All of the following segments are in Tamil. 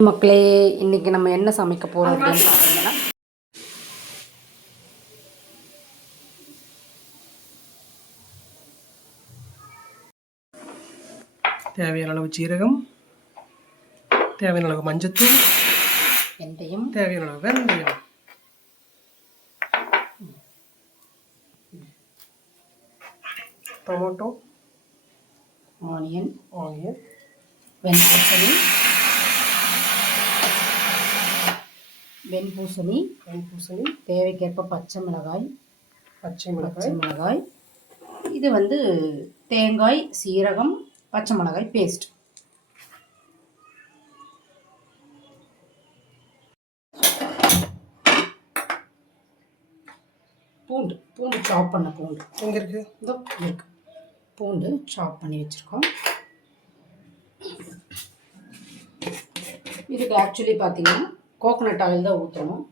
மக்களே, இன்றைக்கி நம்ம என்ன சமைக்க போகிறோம் அப்படின்னு பார்த்தீங்கன்னா, தேவையான அளவு சீரகம், தேவையான அளவு மஞ்சத்தூள், வெந்தயம், தேவையான அளவு வெந்தயம், டொமேட்டோ, ஆனியன், வெண்பூசணி, தேவைக்கேற்ப பச்சை மிளகாய், இது வந்து தேங்காய், சீரகம், பச்சை மிளகாய் பேஸ்ட். பூண்டு சாப் பண்ண பூண்டு எங்கே இருக்குது? இதோ இருக்கு. பூண்டு சாப் பண்ணி வச்சுருக்கோம். இதுக்கு ஆக்சுவலி பார்த்தீங்கன்னா கோகோனட் ஆயில் தான் ஊற்றணும்.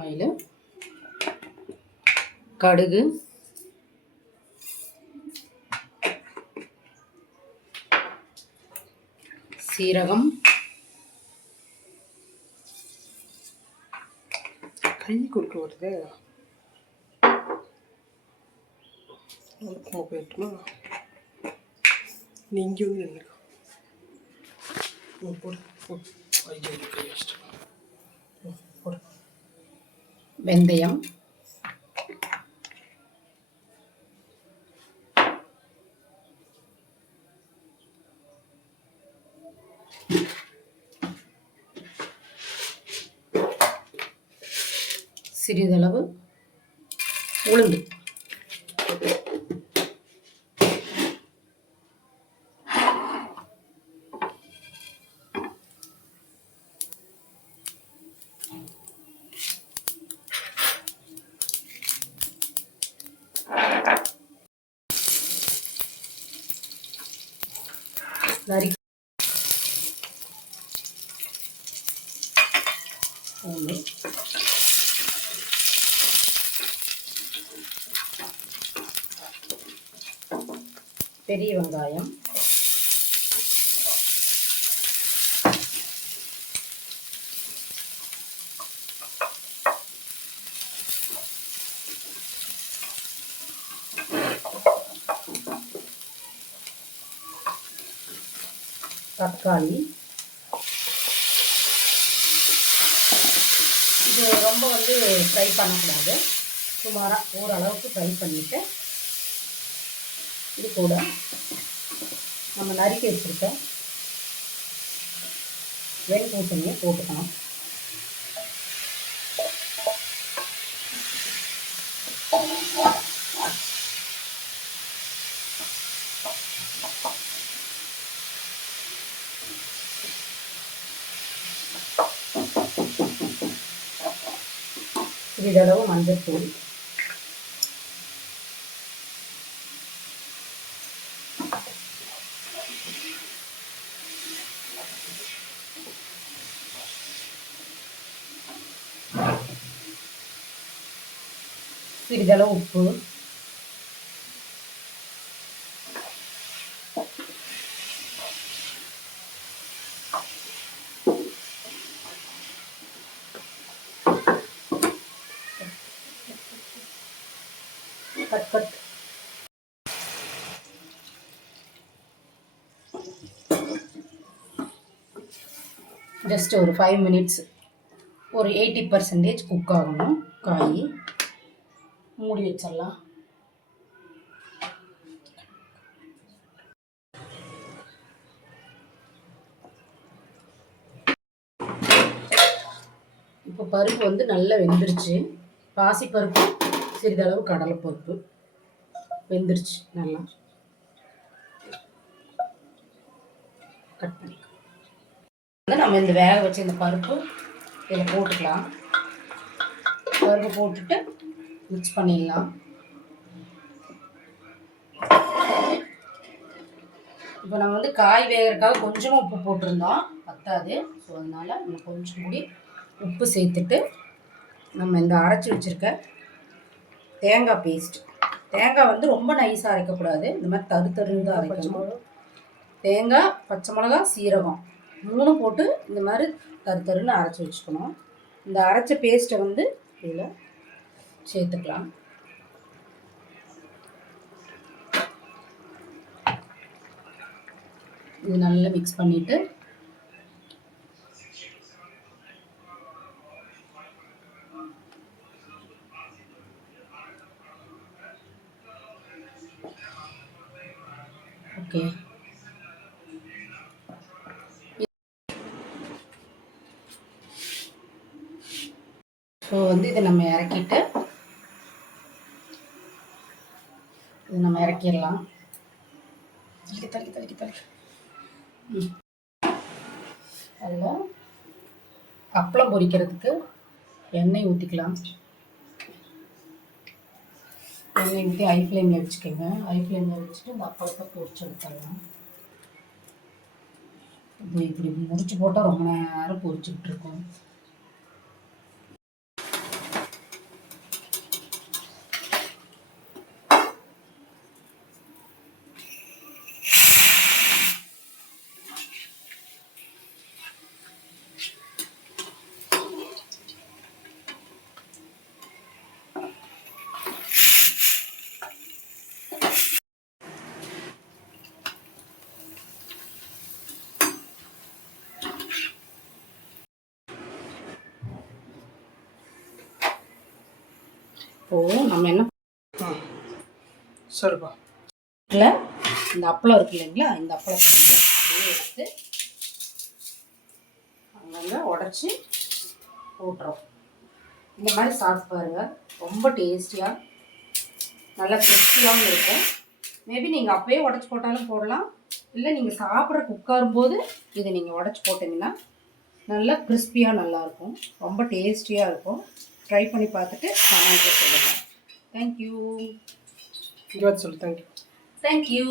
ஆயில், கடுகு, சீரகம், கை குறுக்க வருது. போயிட்டுமா நீ இங்கே வந்து நின்றுக்கோ. போடு கை வச்சுட்டு போடு. வெந்தயம், சிறிதளவு உளுந்து, பெரிய வெங்காயம், தக்காளி. இது ரொம்ப வந்து ஃப்ரை பண்ணக்கூடாது, சுமாராக ஓரளவுக்கு ஃப்ரை பண்ணிவிட்டு இது கூட நம்ம நறுக்கி வச்சுருக்க வெண்பூசணியை போட்டுக்கணும். சிறிதளவு மஞ்சள்தூள், சிறிதளவு உப்பு, கட் ஜஸ்ட் ஒரு 5 மினிட்ஸ், ஒரு 80% குக் ஆகணும் காய். மூடி வச்சிடலாம். இப்போ பருப்பு வந்து நல்லா வெந்துருச்சு. பாசிப்பருப்பு, சிறிதளவு கடலைப்பருப்பு வெந்துருச்சு நல்லா. கட் பண்ணி நம்ம இந்த வேக வச்ச இந்த பருப்பு இதில் போட்டுக்கலாம். பருப்பு போட்டுட்டு மிக்ஸ் பண்ணிடலாம். இப்போ நம்ம வந்து காய் வேகிறதுக்காக கொஞ்சமாக உப்பு போட்டிருந்தோம், பத்தாது. ஸோ அதனால் நம்ம கொஞ்சம் கூடி உப்பு சேர்த்துட்டு நம்ம இந்த அரைச்சி வச்சுருக்க தேங்காய் பேஸ்ட், தேங்காய் வந்து ரொம்ப நைஸாக அரைக்கக்கூடாது, இந்த மாதிரி தருன்னு தான் அரைக்கணும். தேங்காய், பச்சை மிளகா, சீரகம் 3 போட்டு இந்த மாதிரி தருன்னு அரைச்சி வச்சுக்கணும். இந்த அரைச்ச பேஸ்ட்டை வந்து இதில் சேர்த்துக்கலாம். இது நல்லா மிக்ஸ் பண்ணிவிட்டு ஓகே. ஸோ வந்து இதை நம்ம இறக்கிட்டு இது நம்ம இறக்கிடலாம். தள்ளி அதில் அப்பளம் பொரிக்கிறதுக்கு எண்ணெய் ஊற்றிக்கலாம். எண்ணெய் ஊற்றி ஹை ஃப்ளேமில் வச்சுக்கோங்க. ஹை ஃப்ளேமில் வச்சுட்டு இந்த அப்பளத்தை பொரிச்சு எடுத்துடலாம். இப்படி முடிச்சு போட்டால் ரொம்ப நேரம் பொரிச்சுக்கிட்டு இருக்கும். இப்போது நம்ம என்ன சரிப்பா இல்லை, இந்த அப்பளம் இருக்கு இல்லைங்களா, இந்த அப்பளத்தை வந்து அப்படியே எடுத்து அங்கங்கே உடச்சி போட்டுறோம். இந்த மாதிரி சாப்பிட்டு பாருங்கள், ரொம்ப டேஸ்டியாக நல்லா கிறிஸ்பியாகவும் இருக்கும். மேபி நீங்கள் அப்போயே உடச்சி போட்டாலும் போடலாம், இல்லை நீங்கள் சாப்பிட்றக்கு உட்காரும்போது இதை நீங்கள் உடச்சி போட்டிங்கன்னா நல்லா கிறிஸ்பியாக நல்லாயிருக்கும், ரொம்ப டேஸ்டியாக இருக்கும். ட்ரை பண்ணி பார்த்துட்டு கமெண்ட்டில் சொல்லுங்கள். தேங்க்யூ. இங்கே சொல்லு. தேங்க்யூ. தேங்க்யூ.